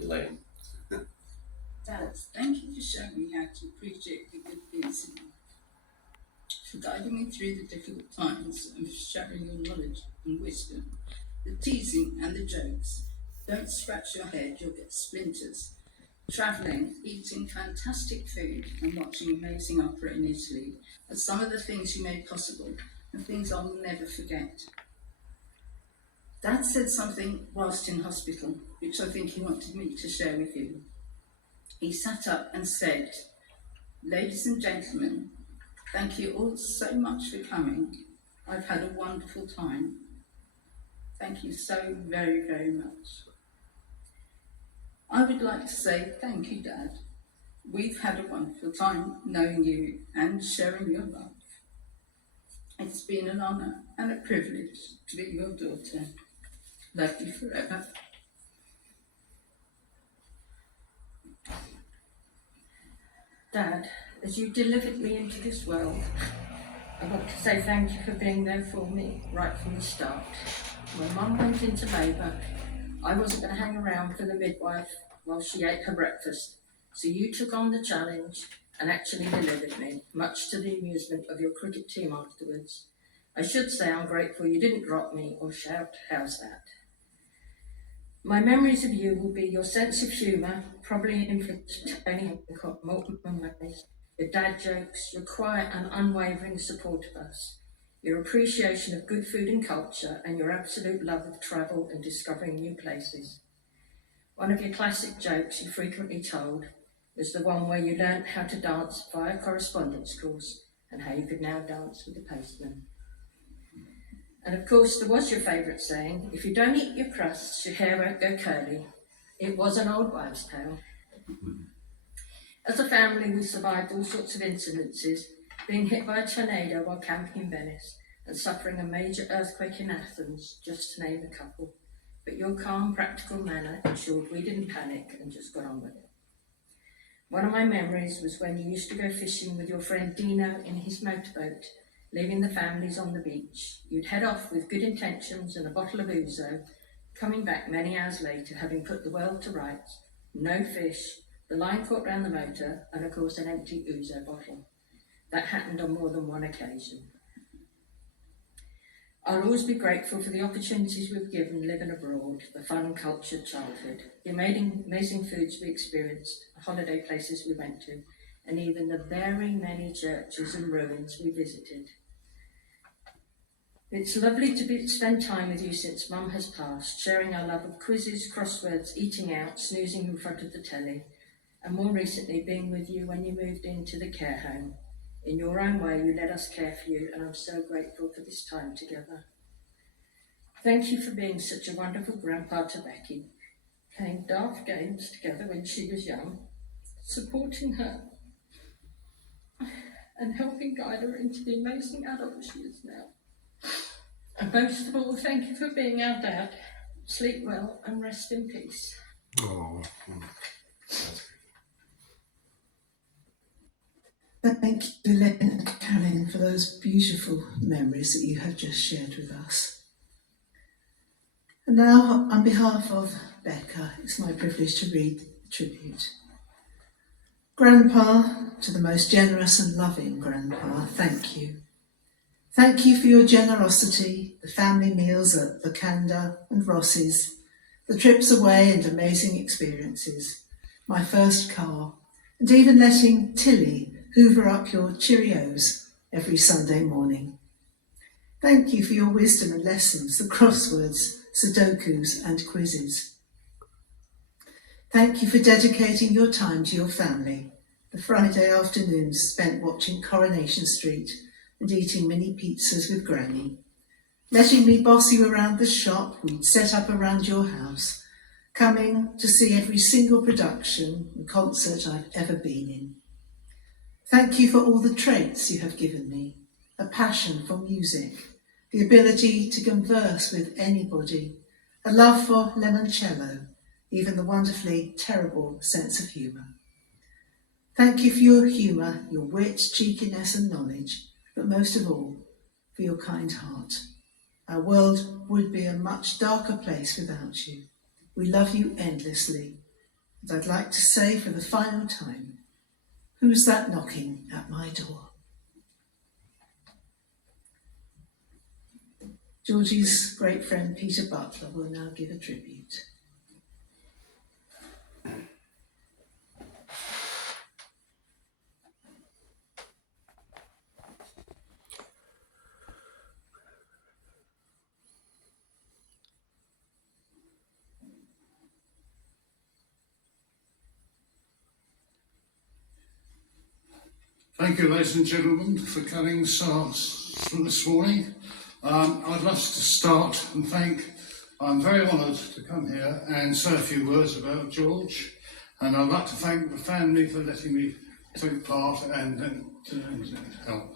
Elaine. Dad, thank you for showing me how to appreciate the good things in life, for guiding me through the difficult times and for sharing your knowledge and wisdom, the teasing and the jokes. Don't scratch your head, you'll get splinters. Travelling, eating fantastic food, and watching amazing opera in Italy are some of the things you made possible and things I'll never forget. Dad said something whilst in hospital, which I think he wanted me to share with you. He sat up and said, "Ladies and gentlemen, thank you all so much for coming. I've had a wonderful time. Thank you so very, very much." I would like to say thank you, Dad. We've had a wonderful time knowing you and sharing your love. It's been an honour and a privilege to be your daughter. Love you forever. Dad, as you delivered me into this world, I want to say thank you for being there for me right from the start. When Mum went into labour, I wasn't going to hang around for the midwife while she ate her breakfast, so you took on the challenge and actually delivered me, much to the amusement of your cricket team afterwards. I should say I'm grateful you didn't drop me or shout, "How's that?" My memories of you will be your sense of humour, probably an influence from Tony Hancock, Morton Ways, your dad jokes, your quiet and unwavering support of us, your appreciation of good food and culture, and your absolute love of travel and discovering new places. One of your classic jokes you frequently told was the one where you learnt how to dance via correspondence course and how you could now dance with the postman. And of course, there was your favourite saying, "If you don't eat your crusts, your hair won't go curly." It was an old wives' tale. As a family, we survived all sorts of incidences, being hit by a tornado while camping in Venice and suffering a major earthquake in Athens, just to name a couple. But your calm, practical manner ensured we didn't panic and just got on with it. One of my memories was when you used to go fishing with your friend Dino in his motorboat, leaving the families on the beach. You'd head off with good intentions and a bottle of ouzo, coming back many hours later, having put the world to rights, no fish, the line caught round the motor, and of course an empty ouzo bottle. That happened on more than one occasion. I'll always be grateful for the opportunities we've given living abroad, the fun, cultured childhood, the amazing foods we experienced, the holiday places we went to, and even the very many churches and ruins we visited. It's lovely to spend time with you since Mum has passed, sharing our love of quizzes, crosswords, eating out, snoozing in front of the telly, and more recently being with you when you moved into the care home. In your own way, you let us care for you, and I'm so grateful for this time together. Thank you for being such a wonderful grandpa to Becky, playing daft games together when she was young, supporting her, and helping guide her into the amazing adult she is now. And most of all, thank you for being our dad. Sleep well and rest in peace. Oh. Thank you, Len and Caroline, for those beautiful memories that you have just shared with us. And now, on behalf of Becca, it's my privilege to read the tribute. Grandpa, to the most generous and loving Grandpa, thank you. Thank you for your generosity, the family meals at Vakanda and Ross's, the trips away and amazing experiences, my first car, and even letting Tilly hoover up your Cheerios every Sunday morning. Thank you for your wisdom and lessons, the crosswords, Sudokus and quizzes. Thank you for dedicating your time to your family, the Friday afternoons spent watching Coronation Street and eating mini pizzas with Granny, letting me boss you around the shop we'd set up around your house, coming to see every single production and concert I've ever been in. Thank you for all the traits you have given me, a passion for music, the ability to converse with anybody, a love for limoncello, even the wonderfully terrible sense of humour. Thank you for your humour, your wit, cheekiness and knowledge, but most of all, for your kind heart. Our world would be a much darker place without you. We love you endlessly, And I'd like to say for the final time, who's that knocking at my door? Georgie's great friend Peter Butler will now give a tribute. Thank you, ladies and gentlemen, for coming this morning. I'd like to start and I'm very honoured to come here and say a few words about George, and I'd like to thank the family for letting me take part and help.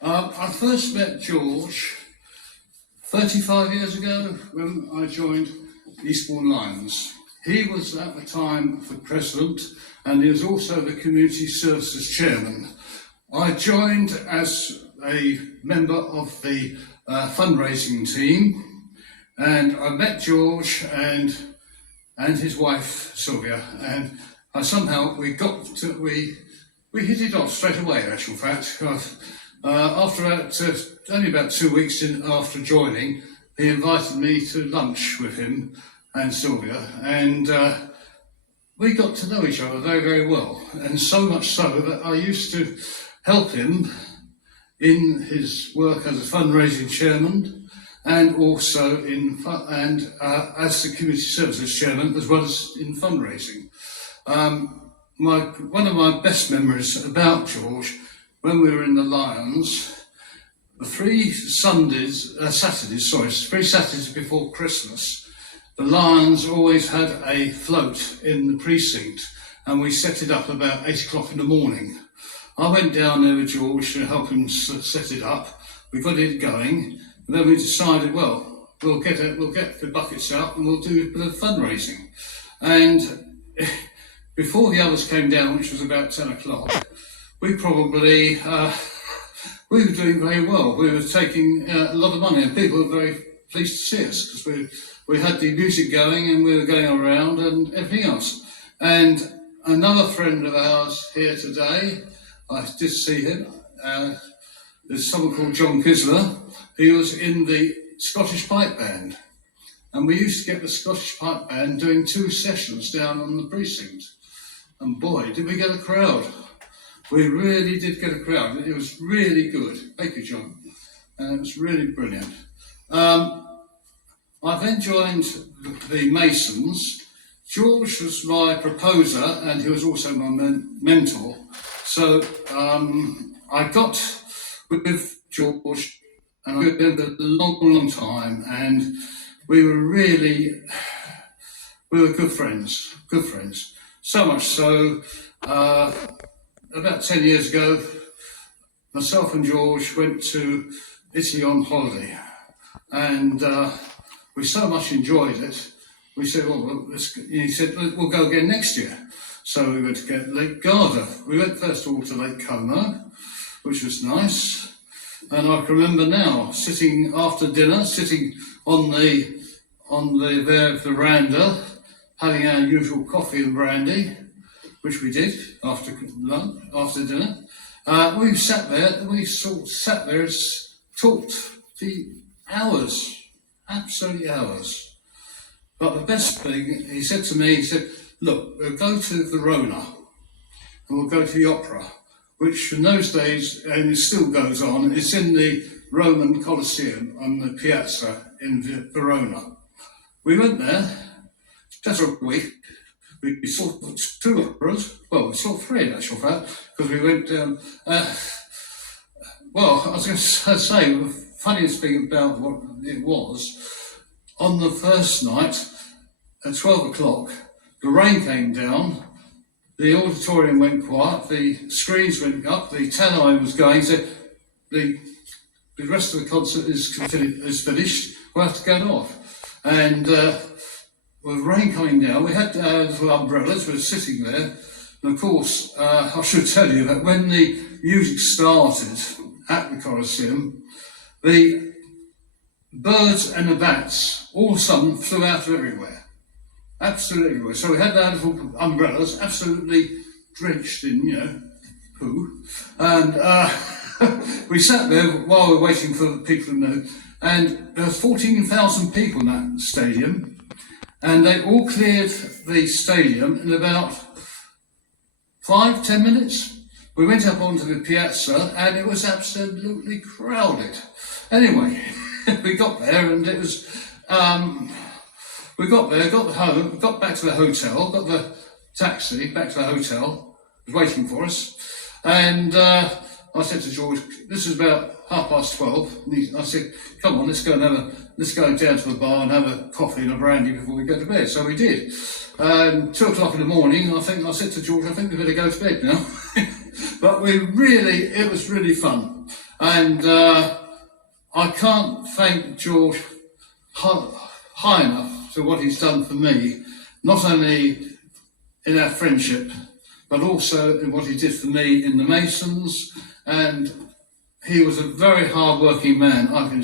I first met George 35 years ago when I joined Eastbourne Lions. He was at the time the president, and he was also the community services chairman. I joined as a member of the fundraising team, and I met George and his wife Sylvia, and we hit it off straight away. In actual fact, after only about 2 weeks after joining, he invited me to lunch with him and Sylvia, and we got to know each other very, very well, and so much so that I used to help him in his work as a fundraising chairman, and also as the community services chairman, as well as in fundraising. One of my best memories about George, when we were in the Lions, the three Saturdays before Christmas, the Lions always had a float in the precinct, and we set it up about 8 o'clock in the morning. I went down there with George to help him set it up. We got it going, and then we decided, well, we'll get the buckets out and we'll do a bit of fundraising. And before the others came down, which was about 10 o'clock, we were doing very well. We were taking a lot of money, and people were very pleased to see us because we had the music going and we were going around and everything else. And another friend of ours here today, I did see him, there's someone called John Kisler. He was in the Scottish Pipe Band, and we used to get the Scottish Pipe Band doing 2 sessions down on the precinct, and boy, did we get a crowd. We really did get a crowd. It was really good. Thank you, John. It was really brilliant. I then joined the Masons. George was my proposer, and he was also my mentor. So I got with George, and I've been a long, long time, and we were good friends. So much so, about 10 years ago, myself and George went to Italy on holiday, and we so much enjoyed it. We said, he said, we'll go again next year. So we went to Lake Garda. We went first of all to Lake Como, which was nice. And I can remember now, after dinner, sitting on the veranda, having our usual coffee and brandy, which we did after dinner. We sat there and talked for hours, absolutely hours. But the best thing, he said to me, look, we'll go to Verona and we'll go to the opera, which in those days, and it still goes on, it's in the Roman Colosseum on the piazza in Verona. We went there just for a week. We saw 2 operas, well, we saw 3 in actual fact, because we went down. I was going to say, the funniest thing about what it was, on the first night, at 12 o'clock, the rain came down, the auditorium went quiet, the screens went up, the tannoy was going, so the rest of the concert is finished, we'll have to get off. And with rain coming down, we had little umbrellas, we were sitting there, and of course, I should tell you that when the music started at the Colosseum, the birds and the bats all of a sudden flew out of everywhere. absolutely everywhere. So we had our little umbrellas, absolutely drenched in, poo, and we sat there while we were waiting for the people to know. And there was 14,000 people in that stadium, and they all cleared the stadium in about 5-10 minutes. We went up onto the piazza, and it was absolutely crowded. Anyway, we got there, and it was. We got there, got home, got back to the hotel, got the taxi back to the hotel, was waiting for us, and I said to George, "This is about 12:30." And I said, "Come on, let's go down to the bar and have a coffee and a brandy before we go to bed." So we did. 2:00 in the morning, I said to George, "I think we better go to bed now." But it was really fun, and I can't thank George high enough for what he's done for me, not only in our friendship, but also in what he did for me in the Masons. And he was a very hard-working man, I can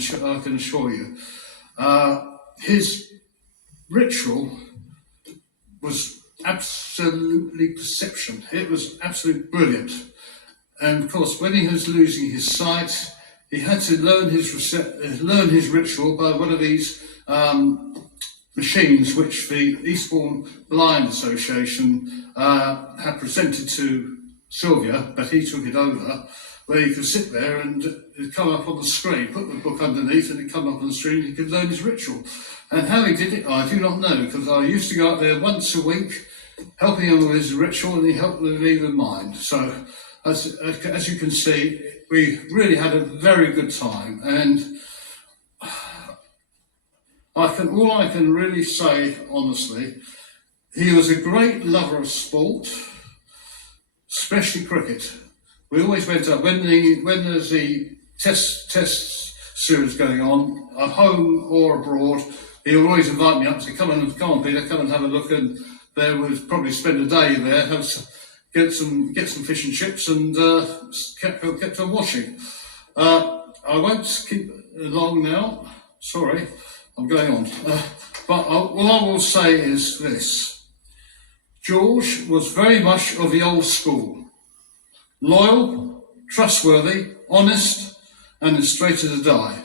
assure you. His ritual was absolutely perception. It was absolutely brilliant. And of course, when he was losing his sight, he had to learn his ritual by one of these machines which the Eastbourne Blind Association had presented to Sylvia, but he took it over, where he could sit there and it'd come up on the screen, put the book underneath, and it'd come up on the screen, and he could learn his ritual. And how he did it, I do not know, because I used to go up there once a week, helping him with his ritual, and he helped me with mine. So, as you can see, we really had a very good time, and all I can really say, honestly, he was a great lover of sport, especially cricket. We always went up when there's the test series going on, at home or abroad. He would always invite me up to come on, Peter, come and have a look, and there would probably spend a day there, get some fish and chips, and kept on watching. I won't keep long now. Sorry, I'm going on. But all I will say is this: George was very much of the old school. Loyal, trustworthy, honest, and as straight as a die.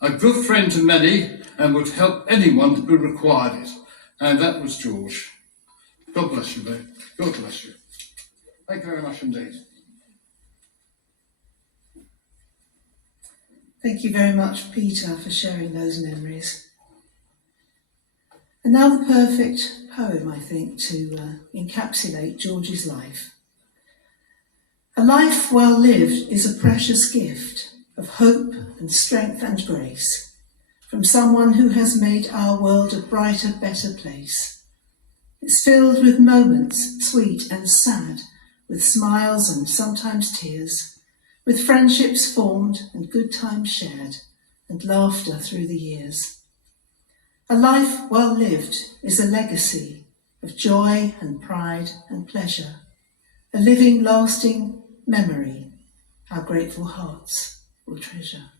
A good friend to many, and would help anyone who required it. And that was George. God bless you, babe. God bless you. Thank you very much indeed. Thank you very much, Peter, for sharing those memories. And now the perfect poem, I think, to encapsulate George's life. A life well lived is a precious gift of hope and strength and grace from someone who has made our world a brighter, better place. It's filled with moments, sweet and sad, with smiles and sometimes tears, with friendships formed and good times shared, and laughter through the years. A life well lived is a legacy of joy and pride and pleasure, a living, lasting memory our grateful hearts will treasure.